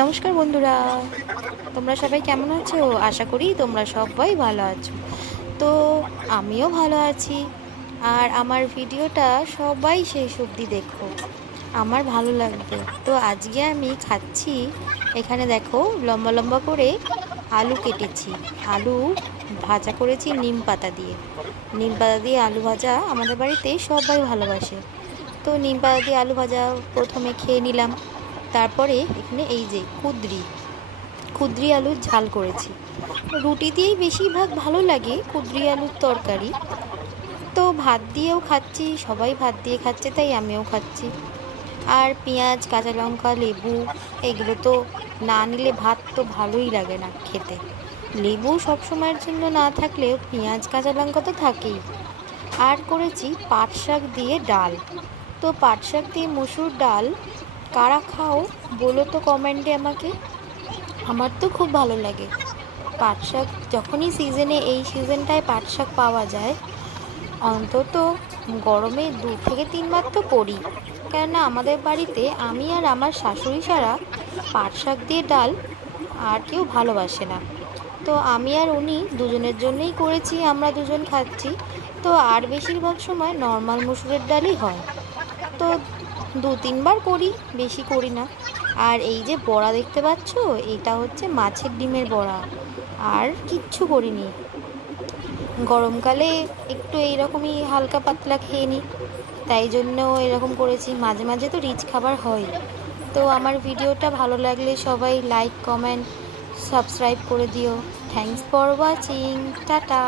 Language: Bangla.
নমস্কার বন্ধুরা, তোমরা সবাই কেমন আছো? আশা করি তোমরা সবাই ভালো আছো। তো আমিও ভালো আছি। আর আমার ভিডিওটা সবাই শেষ অবধি দেখো, আমার ভালো লাগবে। তো আজকে আমি খাচ্ছি, এখানে দেখো লম্বা লম্বা করে আলু কেটেছি। আলু ভাজা করেছি নিম পাতা দিয়ে। নিম পাতা দিয়ে আলু ভাজা আমাদের বাড়িতে সবাই ভালোবাসে। তো নিম পাতা দিয়ে আলু ভাজা প্রথমে খেয়ে নিলাম। তারপরে এখানে এই যে কুঁদরি কুঁদরি আলুর ঝাল করেছি। রুটি দিয়েই বেশিরভাগ ভালো লাগে কুঁদরি আলুর তরকারি। তো ভাত দিয়েও খাচ্ছি, সবাই ভাত দিয়ে খাচ্ছে, তাই আমিও খাচ্ছি। আর পেঁয়াজ, কাঁচা লঙ্কা, লেবু, এগুলো তো না নিলে ভাত তো ভালোই লাগে না খেতে। লেবু সব সময়ের জন্য না থাকলেও পেঁয়াজ, কাঁচা লঙ্কা তো থাকেই। আর করেছি পাট শাক দিয়ে ডাল। তো পাট শাক দিয়ে মসুর ডাল কারা খাও বলো তো কমেন্টে আমাকে। আমার তো খুব ভালো লাগে পাট শাক। যখনই সিজনে, এই সিজনটায় পাট শাক পাওয়া যায়, অন্তত গরমে 2 থেকে 3 বার তো করি। কেননা আমাদের বাড়িতে আমি আর আমার শাশুড়ি ছাড়া পাট শাক দিয়ে ডাল আর কেউ ভালোবাসে না। তো আমি আর উনি দুজনের জন্যই করেছি, আমরা দুজন খাচ্ছি। তো আর বেশিরভাগ সময় নর্মাল মসুরের ডালই হয়। তো 2-3 বার করি, বেশি করি না। আর এই যে বড়া দেখতে পাচ্ছ, এটা হচ্ছে মাছের ডিমের বড়া। আর কিচ্ছু করিনি। গরমকালে একটু এইরকমই হালকা পাতলা খেয়ে নিই, তাই জন্য এরকম করেছি। মাঝে মাঝে তো রিচ খাবার হয়। তো আমার ভিডিওটা ভালো লাগলে সবাই লাইক, কমেন্ট, সাবস্ক্রাইব করে দিও। Thanks for watching. টাটা।